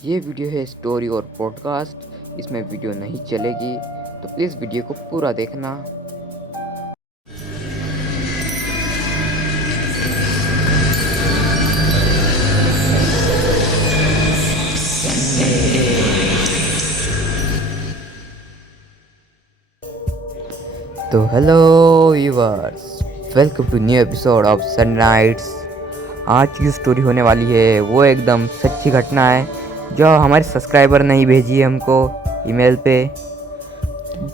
ये वीडियो है स्टोरी और पॉडकास्ट, इसमें वीडियो नहीं चलेगी, तो प्लीज़ वीडियो को पूरा देखना। तो hello viewers, welcome to new episode of sunrights. आज की स्टोरी होने वाली है वो एकदम सच्ची घटना है जो हमारे सब्सक्राइबर ने ही भेजी है हमको ईमेल पे।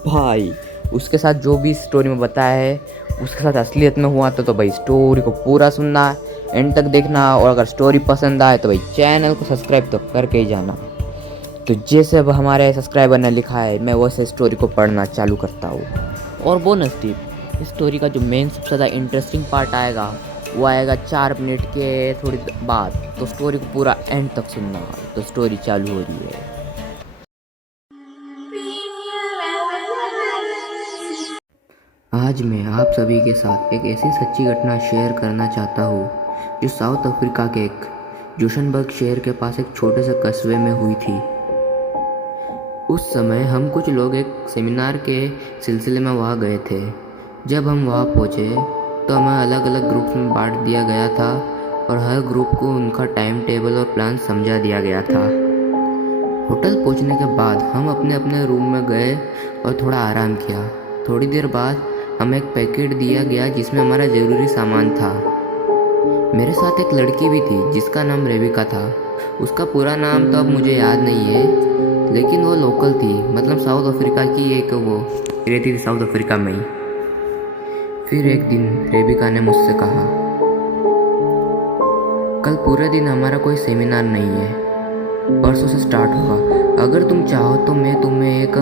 भाई उसके साथ जो भी स्टोरी में बताया है उसके साथ असलियत में हुआ तो भाई स्टोरी को पूरा सुनना, एंड तक देखना, और अगर स्टोरी पसंद आए तो भाई चैनल को सब्सक्राइब तो करके ही जाना। तो जैसे अब हमारे सब्सक्राइबर ने लिखा है मैं वैसे स्टोरी को पढ़ना चालू करता हूँ। और बोनस टिप, इस स्टोरी का जो मेन सबसे ज़्यादा इंटरेस्टिंग पार्ट आएगा वो आएगा 4 मिनट के थोड़ी बाद, तो स्टोरी को पूरा एंड तक सुनना। तो स्टोरी चालू हो रही है। आज मैं आप सभी के साथ एक ऐसी सच्ची घटना शेयर करना चाहता हूँ जो साउथ अफ्रीका के एक जोशनबर्ग शहर के पास एक छोटे से कस्बे में हुई थी। उस समय हम कुछ लोग एक सेमिनार के सिलसिले में वहाँ गए थे। जब हम वहाँ पहुँचे तो हमें अलग अलग ग्रुप्स में बांट दिया गया था और हर ग्रुप को उनका टाइम टेबल और प्लान समझा दिया गया था। होटल पहुँचने के बाद हम अपने अपने रूम में गए और थोड़ा आराम किया। थोड़ी देर बाद हमें एक पैकेट दिया गया जिसमें हमारा ज़रूरी सामान था। मेरे साथ एक लड़की भी थी जिसका नाम रेबिका था। उसका पूरा नाम तो अब मुझे याद नहीं है, लेकिन वो लोकल थी, मतलब साउथ अफ्रीका की एक वो रहती थी साउथ अफ्रीका में ही। फिर एक दिन रेबिका ने मुझसे कहा, कल पूरे दिन हमारा कोई सेमिनार नहीं है, परसों से स्टार्ट होगा। अगर तुम चाहो तो मैं तुम्हें एक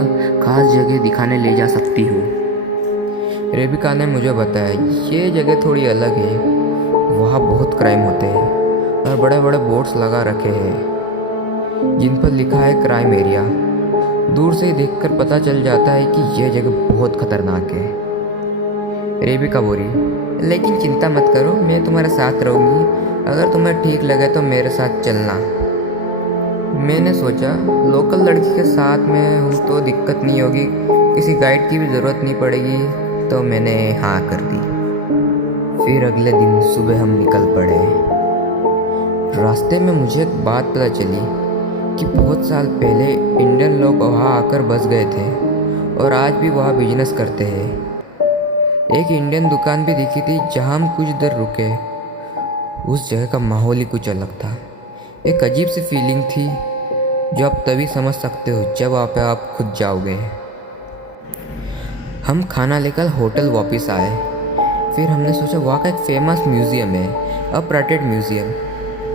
खास जगह दिखाने ले जा सकती हूँ। रेबिका ने मुझे बताया ये जगह थोड़ी अलग है, वहाँ बहुत क्राइम होते हैं और बड़े बड़े बोर्ड्स लगा रखे हैं जिन पर लिखा है क्राइम एरिया। दूर से ही देखकर पता चल जाता है कि यह जगह बहुत खतरनाक है। रेबिका बोली, लेकिन चिंता मत करो, मैं तुम्हारे साथ रहूँगी। अगर तुम्हें ठीक लगे तो मेरे साथ चलना। मैंने सोचा लोकल लड़की के साथ में हूँ तो दिक्कत नहीं होगी, किसी गाइड की भी ज़रूरत नहीं पड़ेगी, तो मैंने हाँ कर दी। फिर अगले दिन सुबह हम निकल पड़े। रास्ते में मुझे एक बात पता चली कि बहुत साल पहले इंडियन लोग वहाँ आकर बस गए थे और आज भी वहाँ बिजनेस करते हैं। एक इंडियन दुकान भी दिखी थी जहाँ हम कुछ देर रुके। उस जगह का माहौल ही कुछ अलग था। एक अजीब सी फीलिंग थी जो आप तभी समझ सकते हो जब वहाँ पे आप खुद जाओगे। हम खाना लेकर होटल वापस आए। फिर हमने सोचा वहाँ का एक फेमस म्यूज़ियम है, अपराटेड म्यूज़ियम,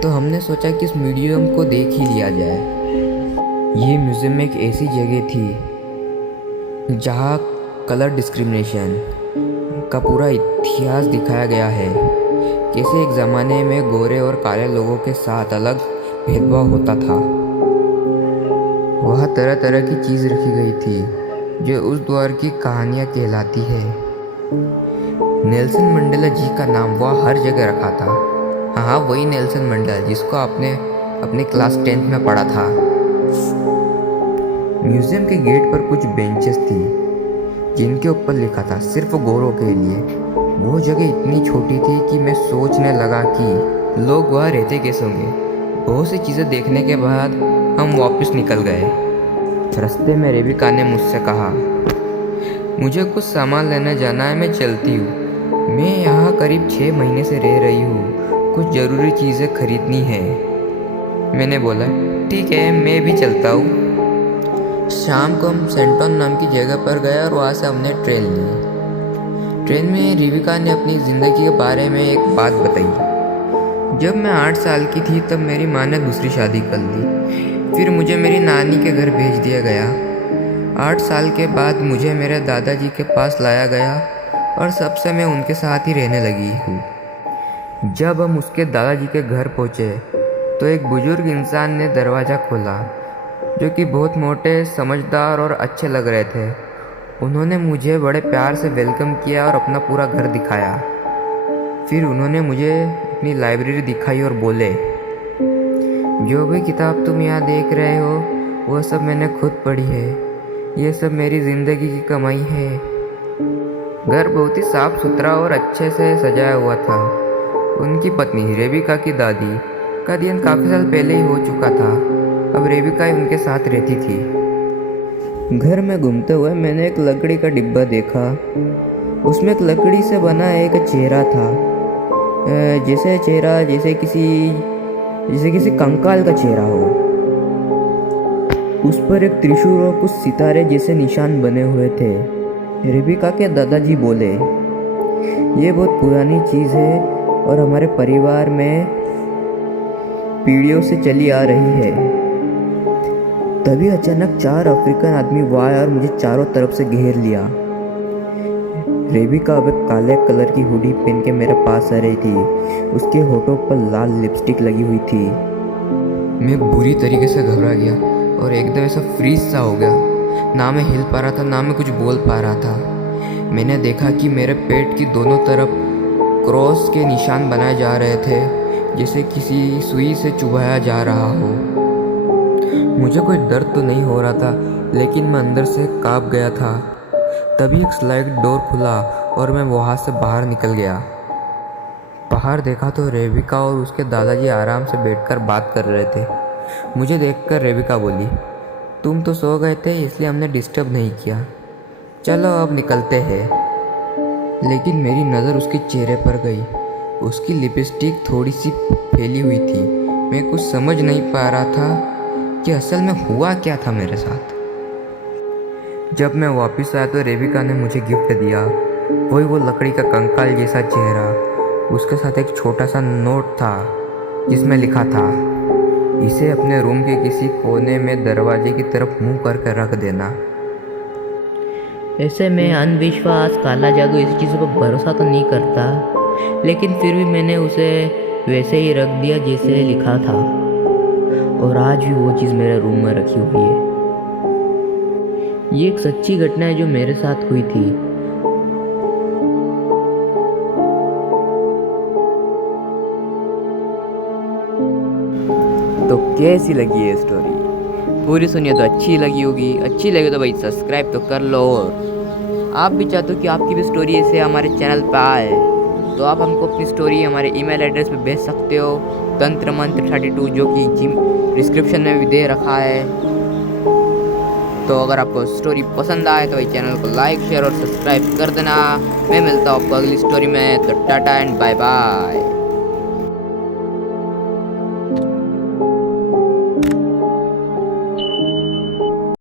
तो हमने सोचा कि इस म्यूज़ियम को देख ही लिया जाए। ये म्यूज़ियम में एक ऐसी जगह थी जहाँ कलर डिस्क्रिमिनेशन का पूरा इतिहास दिखाया गया है, कैसे एक ज़माने में गोरे और काले लोगों के साथ अलग भेदभाव होता था। वहाँ तरह तरह की चीज़ रखी गई थी जो उस दौर की कहानियाँ कहलाती है। नेल्सन मंडेला जी का नाम वह हर जगह रखा था। हाँ, वही नेल्सन मंडेला जिसको आपने अपने क्लास 10th में पढ़ा था। म्यूज़ियम के गेट पर कुछ बेंचेस थी जिनके ऊपर लिखा था सिर्फ गोरों के लिए। वो जगह इतनी छोटी थी कि मैं सोचने लगा कि लोग वहाँ रहते कैसे होंगे। बहुत सी चीज़ें देखने के बाद हम वापस निकल गए। रास्ते में रेबिका ने मुझसे कहा, मुझे कुछ सामान लेने जाना है, मैं चलती हूँ। मैं यहाँ करीब 6 महीने से रह रही हूँ, कुछ ज़रूरी चीज़ें खरीदनी है। मैंने बोला ठीक है, मैं भी चलता हूँ। शाम को हम सेंटोन नाम की जगह पर गए और वहाँ से हमने ट्रेन ली। ट्रेन में रेबिका ने अपनी ज़िंदगी के बारे में एक बात बताई। जब मैं 8 साल की थी तब मेरी माँ ने दूसरी शादी कर ली। फिर मुझे मेरी नानी के घर भेज दिया गया। 8 साल के बाद मुझे मेरे दादाजी के पास लाया गया और तब से मैं उनके साथ ही रहने लगी हूँ। जब हम उसके दादाजी के घर पहुँचे तो एक बुजुर्ग इंसान ने दरवाज़ा खोला जो कि बहुत मोटे, समझदार और अच्छे लग रहे थे। उन्होंने मुझे बड़े प्यार से वेलकम किया और अपना पूरा घर दिखाया। फिर उन्होंने मुझे अपनी लाइब्रेरी दिखाई और बोले, जो भी किताब तुम यहाँ देख रहे हो वो सब मैंने खुद पढ़ी है। ये सब मेरी ज़िंदगी की कमाई है। घर बहुत ही साफ सुथरा और अच्छे से सजाया हुआ था। उनकी पत्नी रेबिका की दादी का देहांत काफ़ी साल पहले ही हो चुका था। अब रेबिका ही उनके साथ रहती थी। घर में घूमते हुए मैंने एक लकड़ी का डिब्बा देखा। उसमें एक लकड़ी से बना एक चेहरा था। जैसे किसी कंकाल का चेहरा हो। उस पर एक त्रिशूल और कुछ सितारे जैसे निशान बने हुए थे। रेबिका के दादाजी बोले, ये बहुत पुरानी चीज़ है और हमारे परिवार में पीढ़ियों से चली आ रही है। तभी अचानक 4 अफ्रीकन आदमी वहाँ आए और मुझे चारों तरफ से घेर लिया। रेबिका अब एक काले कलर की हुडी पहन के मेरे पास आ रही थी। उसके होठों पर लाल लिपस्टिक लगी हुई थी। मैं बुरी तरीके से घबरा गया और एकदम ऐसा फ्रीज सा हो गया। ना मैं हिल पा रहा था, ना मैं कुछ बोल पा रहा था। मैंने देखा कि मेरे पेट की दोनों तरफ क्रॉस के निशान बनाए जा रहे थे, जैसे किसी सुई से चुभाया जा रहा हो। मुझे कोई दर्द तो नहीं हो रहा था, लेकिन मैं अंदर से कांप गया था। तभी एक स्लाइड डोर खुला और मैं वहाँ से बाहर निकल गया। बाहर देखा तो रेबिका और उसके दादाजी आराम से बैठकर बात कर रहे थे। मुझे देखकर रेबिका बोली, तुम तो सो गए थे इसलिए हमने डिस्टर्ब नहीं किया। चलो अब निकलते हैं। लेकिन मेरी नज़र उसके चेहरे पर गई। उसकी लिपस्टिक थोड़ी सी फैली हुई थी। मैं कुछ समझ नहीं पा रहा था कि असल में हुआ क्या था मेरे साथ। जब मैं वापस आया तो रेबिका ने मुझे गिफ्ट दिया। वो लकड़ी का कंकाल जैसा चेहरा। उसके साथ एक छोटा सा नोट था जिसमें लिखा था, इसे अपने रूम के किसी कोने में दरवाजे की तरफ मुंह करके रख देना। ऐसे में अंधविश्वास, काला जादू इस चीज़ों पर भरोसा तो नहीं करता, लेकिन फिर भी मैंने उसे वैसे ही रख दिया जैसे लिखा था। और आज भी वो चीज़ मेरे रूम में रखी हुई है। ये एक सच्ची घटना है जो मेरे साथ हुई थी। तो कैसी लगी ये स्टोरी? पूरी सुनिए तो अच्छी लगी होगी। अच्छी लगे तो भाई सब्सक्राइब तो कर लो। और आप भी चाहते हो कि आपकी भी स्टोरी ऐसे हमारे चैनल पर आए तो आप हमको अपनी स्टोरी हमारे ईमेल एड्रेस पे भेज सकते हो, तंत्रमंत्र32, जो कि डिस्क्रिप्शन में भी दे रखा है। तो अगर आपको स्टोरी पसंद आए तो इस चैनल को लाइक, शेयर और सब्सक्राइब कर देना। मैं मिलता हूँ आपको अगली स्टोरी में। तो टाटा एंड बाय बाय।